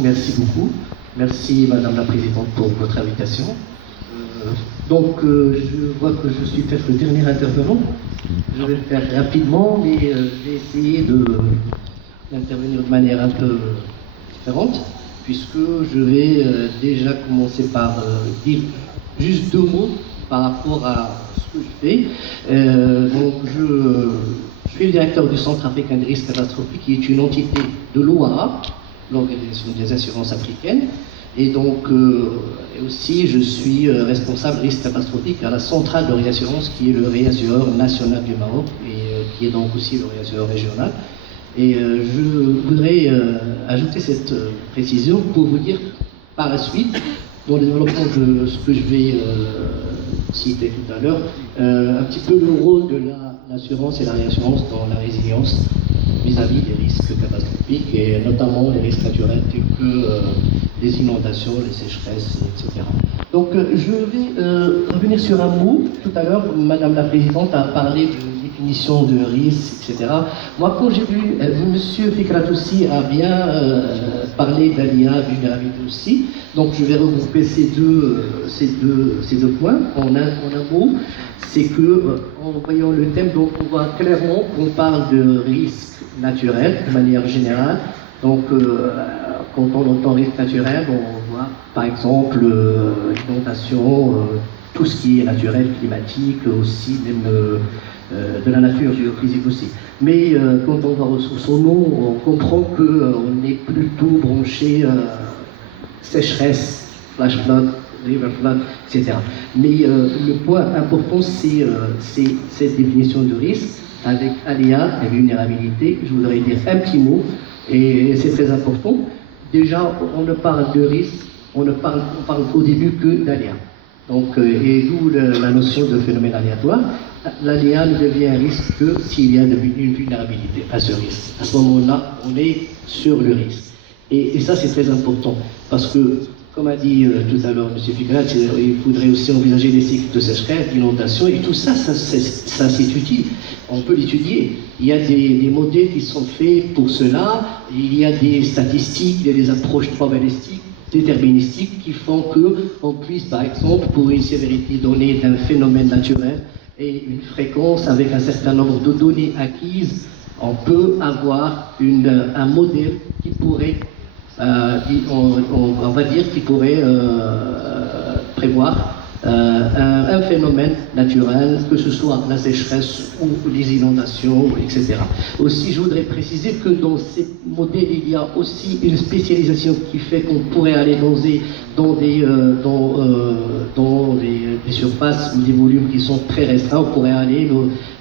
Merci beaucoup. Merci Madame la Présidente pour votre invitation. Je vois que je suis peut-être le dernier intervenant. Je vais le faire rapidement, mais je vais essayer d'intervenir de manière un peu différente, puisque je vais déjà commencer par dire juste deux mots par rapport à ce que je fais. Je suis le directeur du Centre africain de risques catastrophiques, qui est une entité de l'OAA, l'Organisation des assurances africaines, et donc aussi je suis responsable risque catastrophique à la centrale de réassurance qui est le réassureur national du Maroc et qui est donc aussi le réassureur régional. Et je voudrais ajouter cette précision pour vous dire par la suite, dans le développement de ce que je vais citer tout à l'heure, un petit peu le rôle de l'assurance et la réassurance dans la résilience vis-à-vis des risques catastrophiques et notamment les risques naturels tels que les inondations, les sécheresses, etc. Donc je vais revenir sur un mot. Tout à l'heure, Madame la Présidente a parlé de définition de risque, etc. Moi, quand j'ai vu, Monsieur Fikratoussi a bien parlé d'ALIA, vulnérabilité aussi, donc je vais regrouper ces deux points en un mot. C'est que, en voyant le thème, donc on voit clairement qu'on parle de risque naturel de manière générale. Donc, quand on entend risque naturel, on voit par exemple l'inondation, tout ce qui est naturel, climatique, aussi même de la nature géophysique aussi. Mais quand on va sur son nom, on comprend qu'on est plutôt branché sécheresse, flash flood, river flood, etc. Mais le point important, c'est cette définition de risque avec aléa et vulnérabilité. Je voudrais dire un petit mot, et c'est très important. Déjà, on ne parle de risque, on parle au début que d'aléa. Donc, et d'où la notion de phénomène aléatoire. L'aléa ne devient un risque que s'il y a une vulnérabilité à ce risque. À ce moment-là, on est sur le risque. Et ça, c'est très important, parce que, comme a dit tout à l'heure M. Figrat, il faudrait aussi envisager des cycles de sécheresse, d'inondation, et tout ça, ça s'étudie. On peut l'étudier. Il y a des modèles qui sont faits pour cela. Il y a des statistiques, il y a des approches probabilistiques, déterministiques, qui font qu'on puisse, par exemple, pour une sévérité donnée d'un phénomène naturel et une fréquence avec un certain nombre de données acquises, on peut avoir un modèle qui pourrait on va dire qu'il pourrait prévoir un phénomène naturel, que ce soit la sécheresse ou les inondations, etc. Aussi, je voudrais préciser que dans ces modèles, il y a aussi une spécialisation qui fait qu'on pourrait aller dans des surfaces ou des volumes qui sont très restreints. On pourrait aller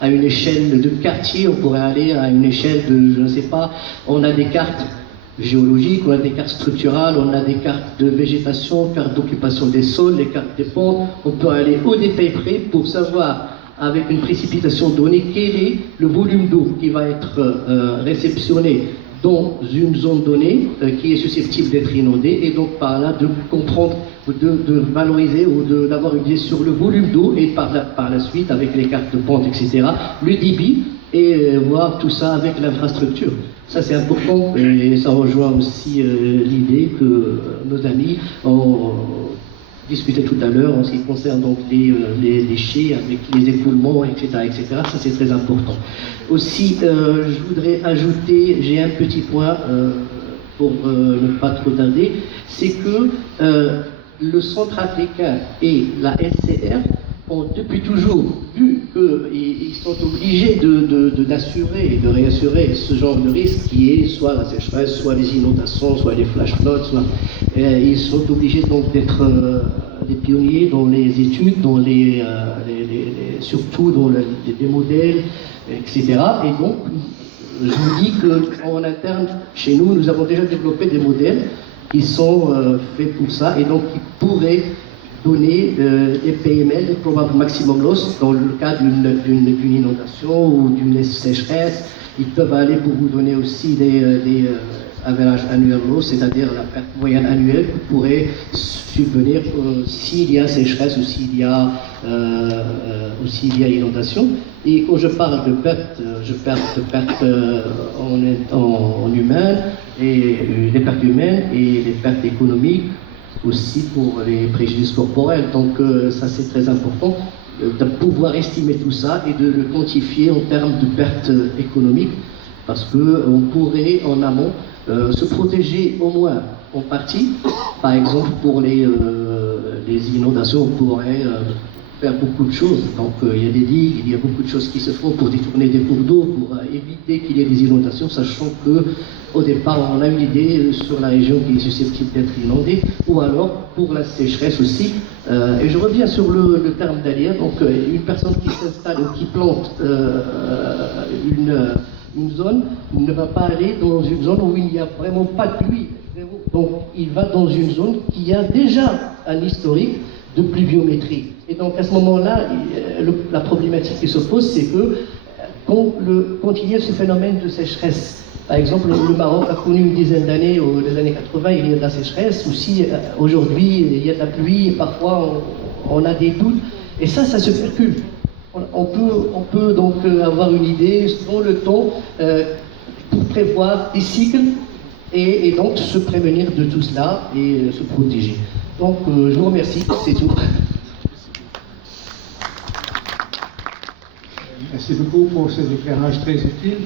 à une échelle de quartier, on pourrait aller à une échelle de, je ne sais pas, on a des cartes géologiques, on a des cartes structurales, on a des cartes de végétation, cartes d'occupation des sols, les cartes des pentes. On peut aller au détail près pour savoir, avec une précipitation donnée, quel est le volume d'eau qui va être réceptionné dans une zone donnée qui est susceptible d'être inondée, et donc par là de comprendre, de valoriser ou d'avoir une idée sur le volume d'eau, et par la suite, avec les cartes de pente, etc., le débit, et voir tout ça avec l'infrastructure. Ça, c'est important, et ça rejoint aussi l'idée que nos amis ont discuté tout à l'heure en ce qui concerne donc les déchets avec les écoulements, etc., etc. Ça, c'est très important. Aussi, je voudrais ajouter, j'ai un petit point pour ne pas trop tarder, c'est que le Centre africain et la SCR ont depuis toujours vu qu'ils sont obligés d'assurer et de réassurer ce genre de risque qui est soit la sécheresse, soit les inondations, soit les flash floods, ils sont obligés donc d'être des pionniers dans les études, surtout dans les modèles, etc. Et donc, je vous dis qu'en interne, chez nous, nous avons déjà développé des modèles qui sont faits pour ça, et donc qui pourraient donner des PML, des probable maximum loss, dans le cas d'une inondation ou d'une sécheresse. Ils peuvent aller pour vous donner aussi average annual loss, c'est-à-dire la perte moyenne annuelle qui pourrait subvenir s'il y a sécheresse ou s'il y a inondation. Et quand je parle de perte, je parle de perte en humain, et les pertes humaines et les pertes économiques aussi pour les préjudices corporels. Donc ça c'est très important de pouvoir estimer tout ça et de le quantifier en termes de pertes économiques, parce qu'on pourrait en amont se protéger au moins en partie. Par exemple, pour les inondations, on pourrait faire beaucoup de choses. Donc il y a des digues, il y a beaucoup de choses qui se font pour détourner des cours d'eau, pour éviter qu'il y ait des inondations, sachant que au départ on a une idée sur la région qui est susceptible d'être inondée, ou alors pour la sécheresse aussi. Et je reviens sur le terme d'alière. Donc une personne qui s'installe ou qui plante une zone ne va pas aller dans une zone où il n'y a vraiment pas de pluie. Donc il va dans une zone qui a déjà un historique de pluviométrie. Et donc à ce moment-là, la problématique qui se pose, c'est que quand il y a ce phénomène de sécheresse, par exemple le Maroc a connu une dizaine d'années, les années 80, il y a de la sécheresse, ou si aujourd'hui il y a de la pluie, et parfois on a des doutes, et ça se percute. On peut donc avoir une idée dans le temps pour prévoir des cycles et donc se prévenir de tout cela et se protéger. Donc je vous remercie, c'est tout. Merci beaucoup pour ces éclairages très utiles.